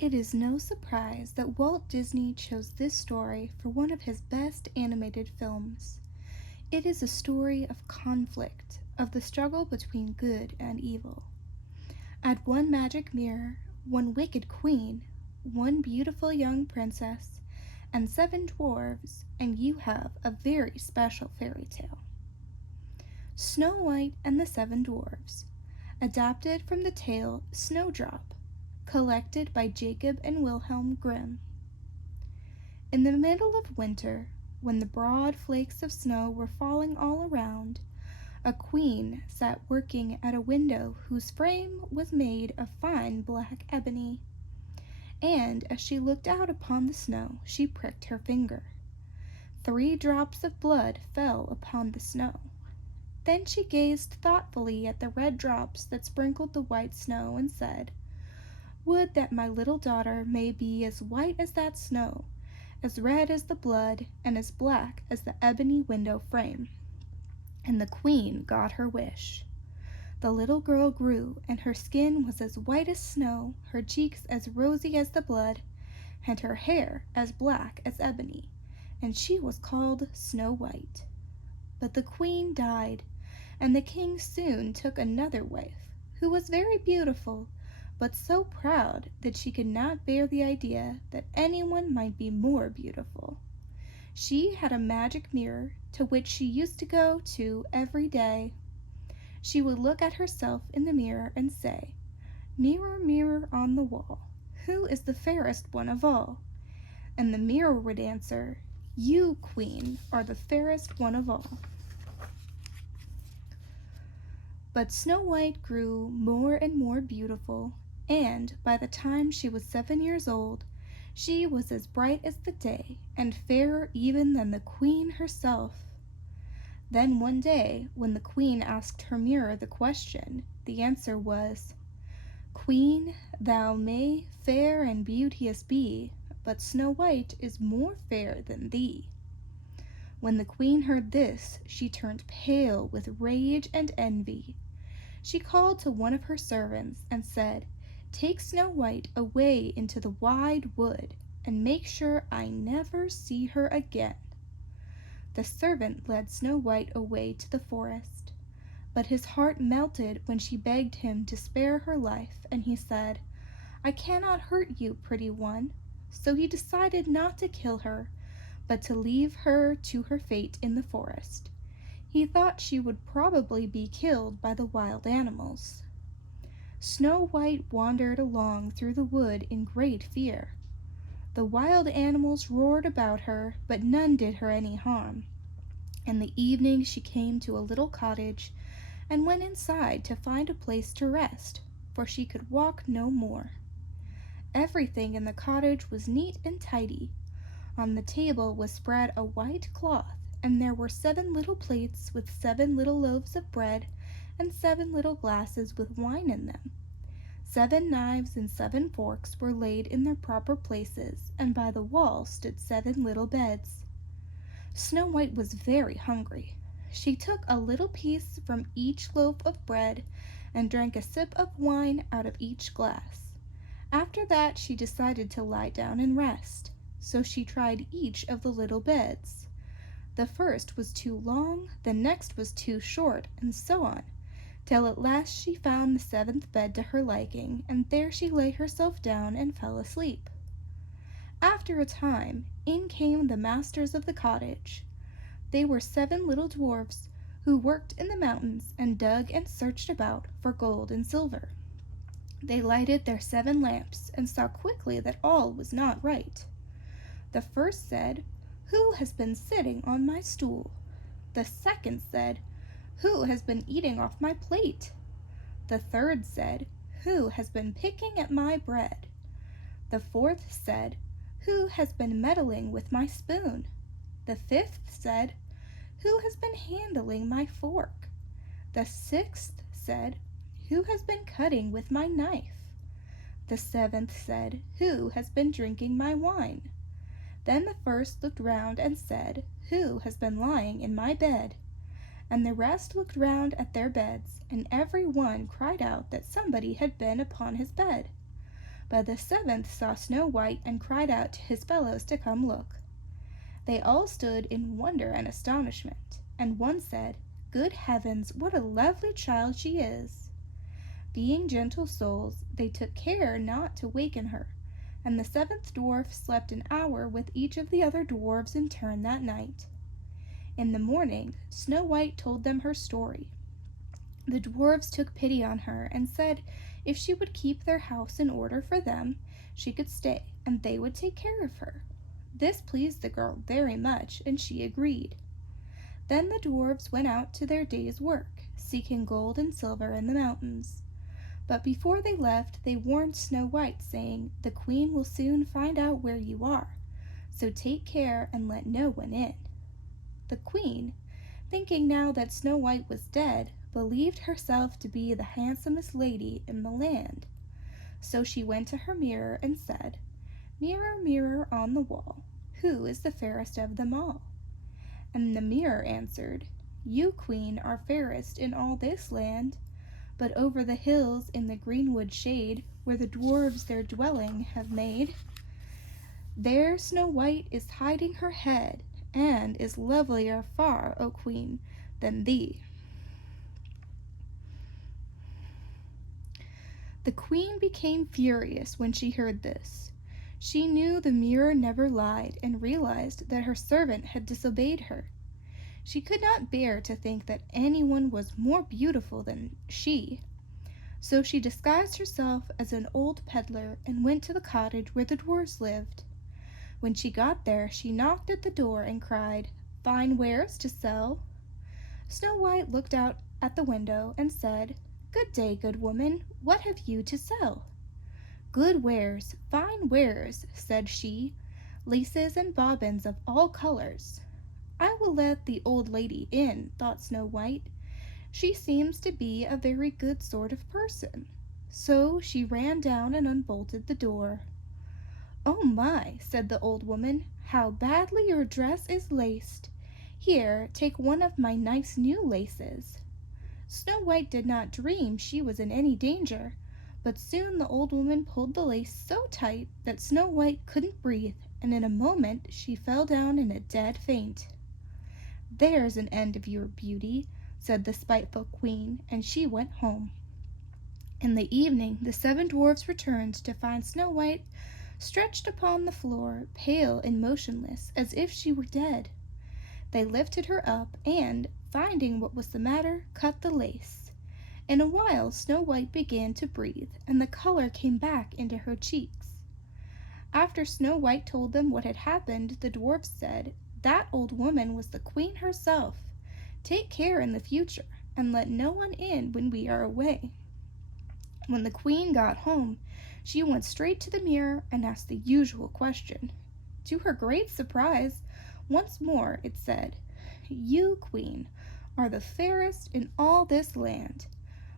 It is no surprise that Walt Disney chose this story for one of his best animated films. It is a story of conflict, of the struggle between good and evil. At one magic mirror, one wicked queen, one beautiful young princess, and 7 dwarves, and you have a very special fairy tale. Snow White and the 7 Dwarfs, adapted from the tale Snowdrop, collected by Jacob and Wilhelm Grimm. In the middle of winter, when the broad flakes of snow were falling all around, a queen sat working at a window whose frame was made of fine black ebony. And as she looked out upon the snow, she pricked her finger. 3 drops of blood fell upon the snow. Then she gazed thoughtfully at the red drops that sprinkled the white snow and said, "Would that my little daughter may be as white as that snow, as red as the blood, and as black as the ebony window frame." And the queen got her wish. The little girl grew, and her skin was as white as snow, her cheeks as rosy as the blood, and her hair as black as ebony, and she was called Snow White. But the queen died, and the king soon took another wife, who was very beautiful, but so proud that she could not bear the idea that anyone might be more beautiful. She had a magic mirror to which she used to go to every day. She would look at herself in the mirror and say, "Mirror, mirror on the wall, who is the fairest one of all?" And the mirror would answer, "You, queen, are the fairest one of all." But Snow White grew more and more beautiful, and by the time she was 7 years old, she was as bright as the day, and fairer even than the queen herself. Then one day, when the queen asked her mirror the question, the answer was, "Queen, thou may fair and beauteous be, but Snow White is more fair than thee." When the queen heard this, she turned pale with rage and envy. She called to one of her servants and said, "Take Snow White away into the wide wood, and make sure I never see her again." The servant led Snow White away to the forest, but his heart melted when she begged him to spare her life, and he said, "I cannot hurt you, pretty one." So he decided not to kill her, but to leave her to her fate in the forest. He thought she would probably be killed by the wild animals. Snow White wandered along through the wood in great fear. The wild animals roared about her, but none did her any harm. In the evening she came to a little cottage, and went inside to find a place to rest, for she could walk no more. Everything in the cottage was neat and tidy. On the table was spread a white cloth, and there were 7 little plates with 7 little loaves of bread, and 7 little glasses with wine in them. 7 knives and 7 forks were laid in their proper places, and by the wall stood 7 little beds. Snow White was very hungry. She took a little piece from each loaf of bread, and drank a sip of wine out of each glass. After that she decided to lie down and rest, so she tried each of the little beds. The first was too long, the next was too short, and so on, till at last she found the 7th bed to her liking, and there she lay herself down and fell asleep. After a time, in came the masters of the cottage. They were 7 little dwarfs who worked in the mountains and dug and searched about for gold and silver. They lighted their 7 lamps and saw quickly that all was not right. The first said, "Who has been sitting on my stool?" The second said, "Who has been eating off my plate?" The third said, "Who has been picking at my bread?" The fourth said, "Who has been meddling with my spoon?" The fifth said, "Who has been handling my fork?" The sixth said, "Who has been cutting with my knife?" The seventh said, "Who has been drinking my wine?" Then the first looked round and said, "Who has been lying in my bed?" And the rest looked round at their beds, and every one cried out that somebody had been upon his bed. but the seventh saw Snow White and cried out to his fellows to come look. They all stood in wonder and astonishment, and one said, "Good heavens, what a lovely child she is!" Being gentle souls, they took care not to waken her, and the seventh dwarf slept an hour with each of the other dwarfs in turn that night. In the morning, Snow White told them her story. The dwarfs took pity on her and said if she would keep their house in order for them, she could stay and they would take care of her. This pleased the girl very much, and she agreed. Then the dwarfs went out to their day's work, seeking gold and silver in the mountains. But before they left, they warned Snow White, saying, "The queen will soon find out where you are, so take care and let no one in." The queen, thinking now that Snow White was dead, believed herself to be the handsomest lady in the land. So she went to her mirror and said, "Mirror, mirror on the wall, who is the fairest of them all?" And the mirror answered, "You, queen, are fairest in all this land, but over the hills in the greenwood shade, where the dwarves their dwelling have made, there Snow White is hiding her head, and is lovelier far, O queen, than thee." The queen became furious when she heard this. She knew the mirror never lied, and realized that her servant had disobeyed her. She could not bear to think that anyone was more beautiful than she. So she disguised herself as an old peddler and went to the cottage where the dwarfs lived. When she got there, she knocked at the door and cried, "Fine wares to sell." Snow White looked out at the window and said, "Good day, good woman, what have you to sell?" "Good wares, fine wares," said she, "laces and bobbins of all colors." "I will let the old lady in," thought Snow White. "She seems to be a very good sort of person." So she ran down and unbolted the door. "Oh my," said the old woman, "how badly your dress is laced. Here, take one of my nice new laces." Snow White did not dream she was in any danger, but soon the old woman pulled the lace so tight that Snow White couldn't breathe, and in a moment she fell down in a dead faint. "There's an end of your beauty," said the spiteful queen, and she went home. In the evening the seven dwarfs returned to find Snow White stretched upon the floor, pale and motionless, as if she were dead. They lifted her up and, finding what was the matter, cut the lace. In a while Snow White began to breathe, and the color came back into her cheeks. After Snow White told them what had happened, the dwarfs said, "That old woman was the queen herself. Take care in the future, and let no one in when we are away." When the queen got home, she went straight to the mirror and asked the usual question. To her great surprise, once more it said, "You, queen, are the fairest in all this land,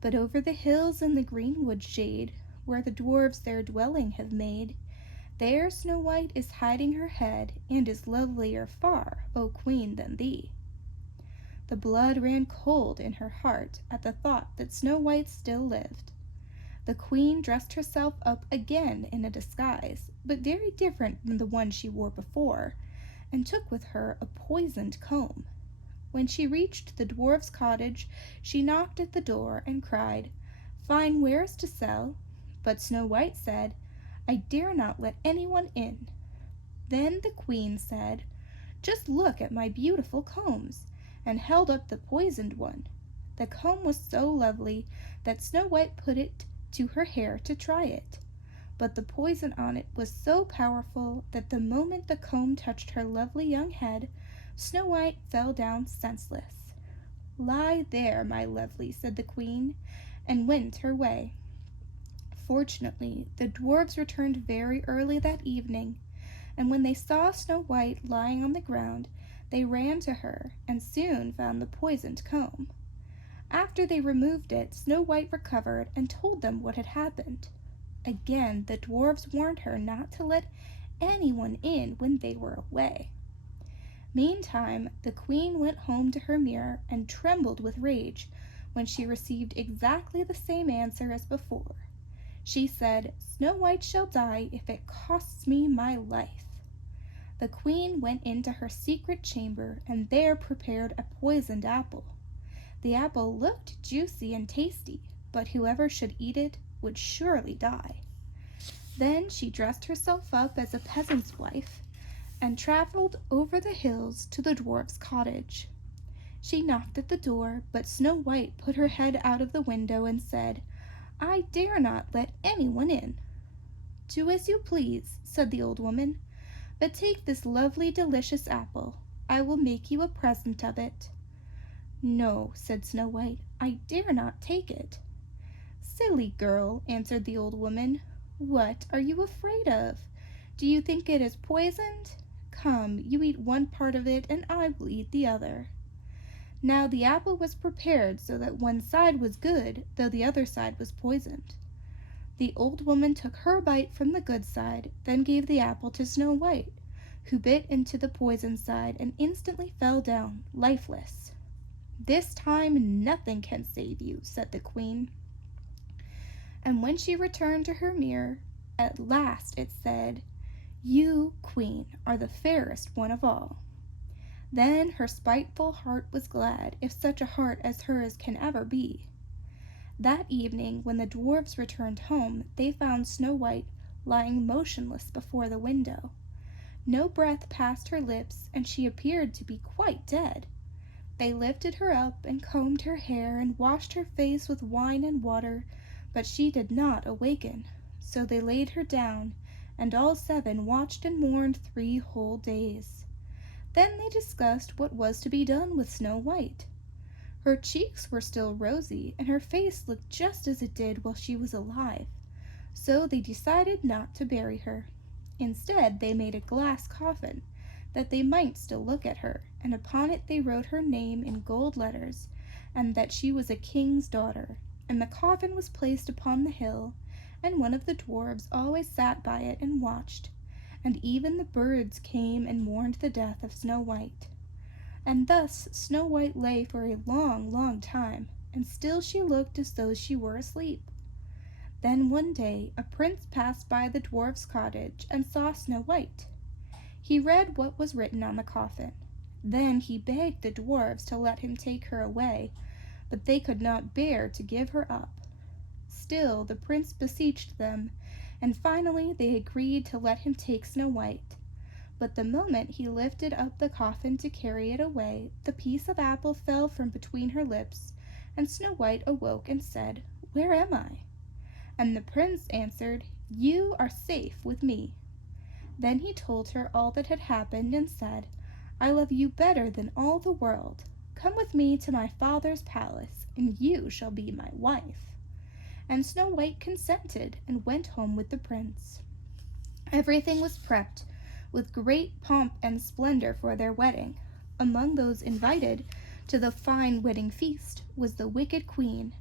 but over the hills in the greenwood shade, where the dwarves their dwelling have made, there Snow White is hiding her head, and is lovelier far, O queen, than thee." The blood ran cold in her heart at the thought that Snow White still lived. The queen dressed herself up again in a disguise, but very different than the one she wore before, and took with her a poisoned comb. When she reached the dwarf's cottage, she knocked at the door and cried, "Fine wares to sell." But Snow White said, "I dare not let anyone in." Then the queen said, "Just look at my beautiful combs," and held up the poisoned one. The comb was so lovely that Snow White put it to her hair to try it. But the poison on it was so powerful that the moment the comb touched her lovely young head, Snow White fell down senseless. "Lie there, my lovely," said the queen, and went her way. Fortunately, the dwarfs returned very early that evening, and when they saw Snow White lying on the ground, they ran to her and soon found the poisoned comb. After they removed it, Snow White recovered and told them what had happened. Again the dwarfs warned her not to let anyone in when they were away. Meantime, the queen went home to her mirror and trembled with rage when she received exactly the same answer as before. She said, "Snow White shall die if it costs me my life." The queen went into her secret chamber and there prepared a poisoned apple. The apple looked juicy and tasty, but whoever should eat it would surely die. Then she dressed herself up as a peasant's wife and traveled over the hills to the dwarf's cottage. She knocked at the door, but Snow White put her head out of the window and said, "I dare not let anyone in." "Do as you please," said the old woman, "but take this lovely delicious apple. I will make you a present of it." "No," said Snow White, "I dare not take it." "Silly girl," answered the old woman, "what are you afraid of? Do you think it is poisoned? Come, you eat one part of it and I will eat the other." Now the apple was prepared so that one side was good, though the other side was poisoned. The old woman took her bite from the good side, then gave the apple to Snow White, who bit into the poisoned side and instantly fell down, lifeless. "This time nothing can save you," said the queen. And when she returned to her mirror, at last it said, "You, queen, are the fairest one of all." Then her spiteful heart was glad, if such a heart as hers can ever be. That evening, when the dwarfs returned home, they found Snow White lying motionless before the window. No breath passed her lips, and she appeared to be quite dead. They lifted her up and combed her hair and washed her face with wine and water, but she did not awaken. So they laid her down, and all seven watched and mourned 3 whole days. Then they discussed what was to be done with Snow White. Her cheeks were still rosy, and her face looked just as it did while she was alive. So they decided not to bury her. Instead, they made a glass coffin, that they might still look at her, and upon it they wrote her name in gold letters, and that she was a king's daughter. And the coffin was placed upon the hill, and one of the dwarfs always sat by it and watched, and even the birds came and mourned the death of Snow White. And thus Snow White lay for a long, long time, and still she looked as though she were asleep. Then one day a prince passed by the dwarf's cottage and saw Snow White. He read what was written on the coffin. Then he begged the dwarfs to let him take her away, but they could not bear to give her up. Still the prince beseeched them, and finally they agreed to let him take Snow White. But the moment he lifted up the coffin to carry it away, the piece of apple fell from between her lips, and Snow White awoke and said, "Where am I?" And the prince answered, "You are safe with me." Then he told her all that had happened and said, "I love you better than all the world. Come with me to my father's palace, and you shall be my wife." And Snow White consented and went home with the prince. Everything was prepped with great pomp and splendor for their wedding. Among those invited to the fine wedding feast was the wicked queen,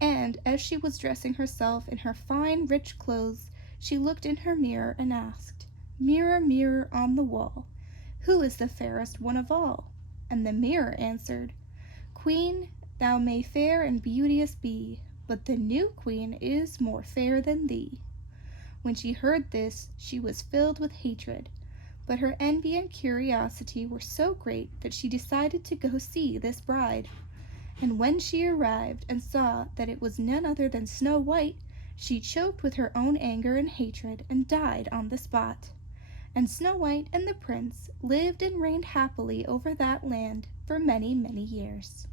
and as she was dressing herself in her fine rich clothes, she looked in her mirror and asked, "Mirror, mirror on the wall, who is the fairest one of all?" And the mirror answered, "Queen, thou may fair and beauteous be, but the new queen is more fair than thee." When she heard this, she was filled with hatred, but her envy and curiosity were so great that she decided to go see this bride. And when she arrived and saw that it was none other than Snow White, she choked with her own anger and hatred and died on the spot. And Snow White and the prince lived and reigned happily over that land for many, many years.